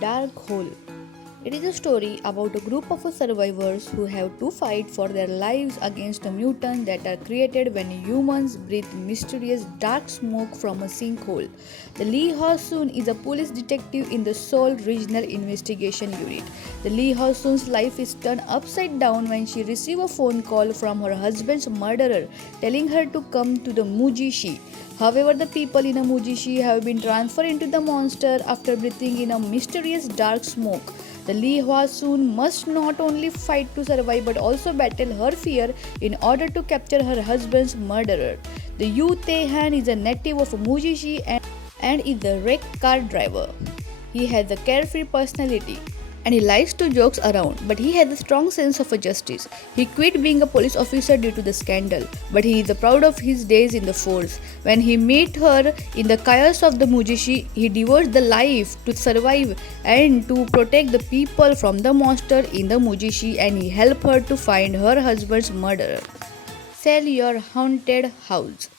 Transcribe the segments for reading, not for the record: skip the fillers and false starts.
Dark Hole. It is a story about a group of survivors who have to fight for their lives against a mutant that are created when humans breathe mysterious dark smoke from a sinkhole. The Lee Ho-soon is a police detective in the Seoul Regional Investigation Unit. The Lee Ho-soon's life is turned upside down when she receives a phone call from her husband's murderer telling her to come to the Mujishi. However, the people in a Mujishi have been transferred into the monster after breathing in a mysterious dark smoke. The Lee Hwa-soon must not only fight to survive but also battle her fear in order to capture her husband's murderer. The Yu Tae-han is a native of Mujishi and is a wrecked car driver. He has a carefree personality and he likes to joke around, but he has a strong sense of justice. He quit being a police officer due to the scandal, but he is proud of his days in the force. When he met her in the chaos of the Mujishi, he devotes the life to survive and to protect the people from the monster in the Mujishi, and he helped her to find her husband's murderer. Sell Your Haunted House.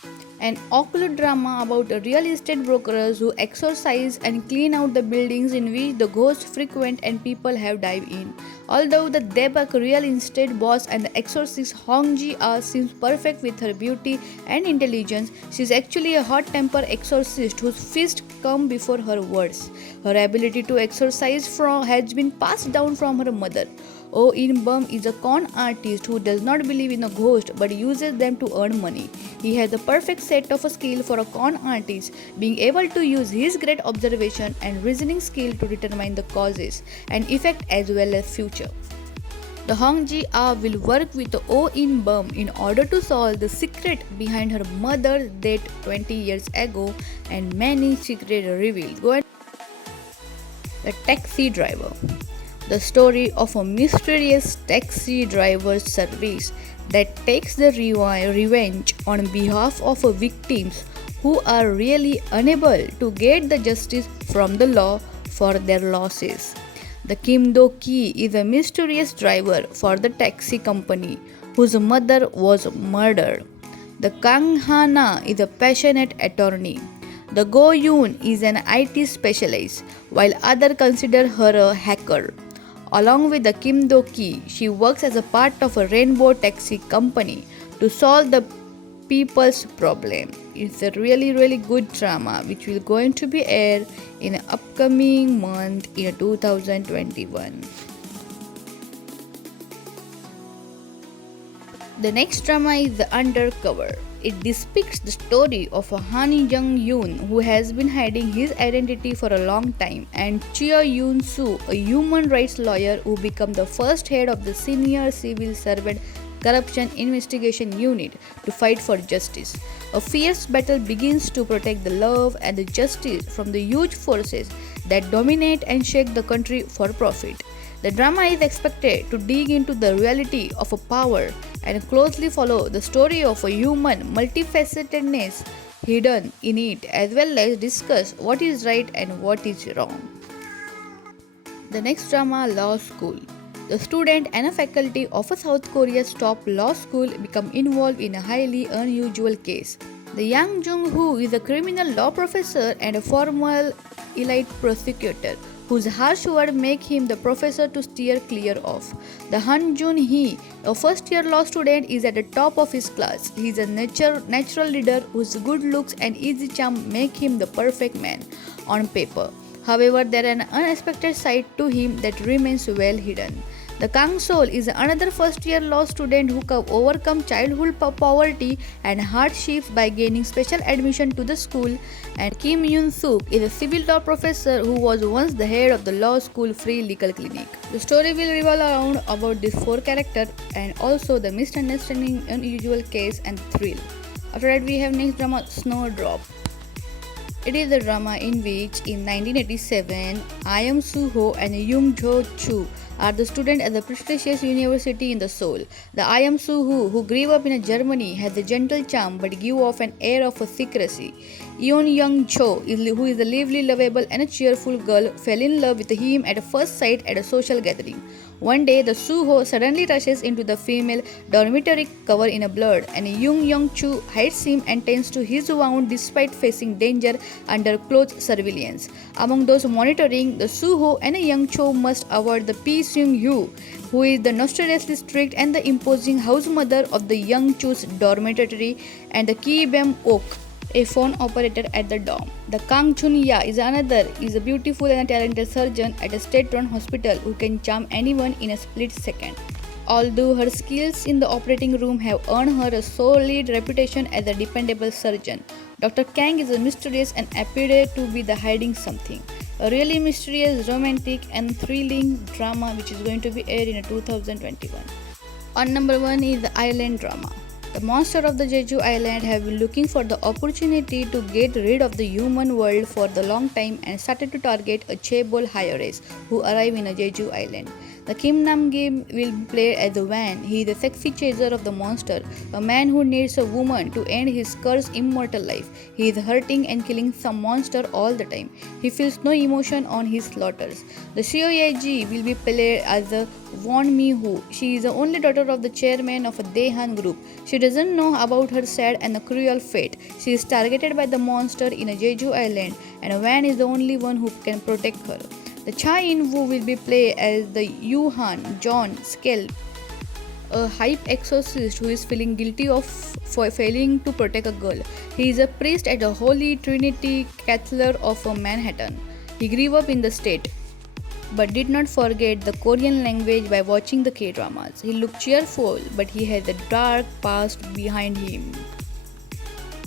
An occult drama about real estate brokers who exorcise and clean out the buildings in which the ghosts frequent and people have dived in. Although the Debak real estate boss and the exorcist Hong Ji-ah seems perfect with her beauty and intelligence, she is actually a hot-tempered exorcist whose fists come before her words. Her ability to exorcise has been passed down from her mother. Oh In Bum is a con artist who does not believe in a ghost but uses them to earn money. He has the perfect set of a skill for a con artist, being able to use his great observation and reasoning skill to determine the causes and effect as well as future. The Hong Ji-ah will work with Oh In Bum in order to solve the secret behind her mother's death 20 years ago and many secrets revealed. The Taxi Driver. The story of a mysterious taxi driver service that takes the revenge on behalf of victims who are really unable to get the justice from the law for their losses. The Kim Do-ki is a mysterious driver for the taxi company whose mother was murdered. The Kang Ha-na is a passionate attorney. The Go Yoon is an IT specialist, while others consider her a hacker. Along with the Kim Do-ki, she works as a part of a rainbow taxi company to solve the people's problem. It's a really good drama which will going to be aired in upcoming month in 2021. The next drama is The Undercover. It depicts the story of Han Jung-yoon, who has been hiding his identity for a long time, and Cheo Yoon-soo, a human rights lawyer who becomes the first head of the Senior Civil Servant Corruption Investigation Unit to fight for justice. A fierce battle begins to protect the love and the justice from the huge forces that dominate and shake the country for profit. The drama is expected to dig into the reality of a power and closely follow the story of a human multifacetedness hidden in it, as well as discuss what is right and what is wrong. The next drama, Law School. The student and a faculty of a South Korea's top law school become involved in a highly unusual case. The Yang Jung-hoo is a criminal law professor and a former elite prosecutor whose harsh words make him the professor to steer clear of. The Han Jun-hee, a first-year law student, is at the top of his class. He is a natural leader whose good looks and easy charm make him the perfect man on paper. However, there is an unexpected side to him that remains well hidden. The Kang Sol is another first-year law student who overcome childhood poverty and hardships by gaining special admission to the school, and Kim Yoon-suk is a civil law professor who was once the head of the law school free legal clinic. The story will revolve around about these four characters and also the misunderstanding, unusual case and thrill. After that, we have next drama, Snowdrop. It is a drama in which in 1987, Ayam Soo-ho and Yoon Jo-chu are the student at the prestigious university in the Seoul. The I Am Soo-hoo, who grew up in Germany, has a gentle charm but give off an air of secrecy. Yeon Young-cho, who is a lively, lovable and a cheerful girl, fell in love with him at first sight at a social gathering. One day, the Soo-ho suddenly rushes into the female dormitory covered in blood, and Yoon Young-chu hides him and tends to his wound despite facing danger under close surveillance. Among those monitoring, the Soo-ho and Young-cho must avoid the Pi Seung-yu, who is the notoriously strict and the imposing house mother of the Young-chu's dormitory, and the Ki Bem-ok, a phone operator at the dorm. The Kang Chun-ya is a beautiful and a talented surgeon at a state-run hospital who can charm anyone in a split second. Although her skills in the operating room have earned her a solid reputation as a dependable surgeon, Dr. Kang is a mysterious and appears to be hiding something. A really mysterious, romantic, and thrilling drama which is going to be aired in 2021. On number 1 is the Island drama. The monsters of the Jeju Island have been looking for the opportunity to get rid of the human world for the long time and started to target a chaebol heiress who arrive in a Jeju Island. The Kim Nam-gim will be played as the Van. He is the sexy chaser of the monster, a man who needs a woman to end his cursed immortal life. He is hurting and killing some monster all the time. He feels no emotion on his slaughters. The Seo will be played as the Won Mi-hoo. She is the only daughter of the chairman of a Daehan group. She doesn't know about her sad and cruel fate. She is targeted by the monster in a Jeju Island, and Van is the only one who can protect her. The Cha In-woo will be played as the Yoo-han John Skelp, a hype exorcist who is feeling guilty for failing to protect a girl. He is a priest at the Holy Trinity Cathedral of Manhattan. He grew up in the state, but did not forget the Korean language by watching the K-dramas. He looked cheerful, but he has a dark past behind him.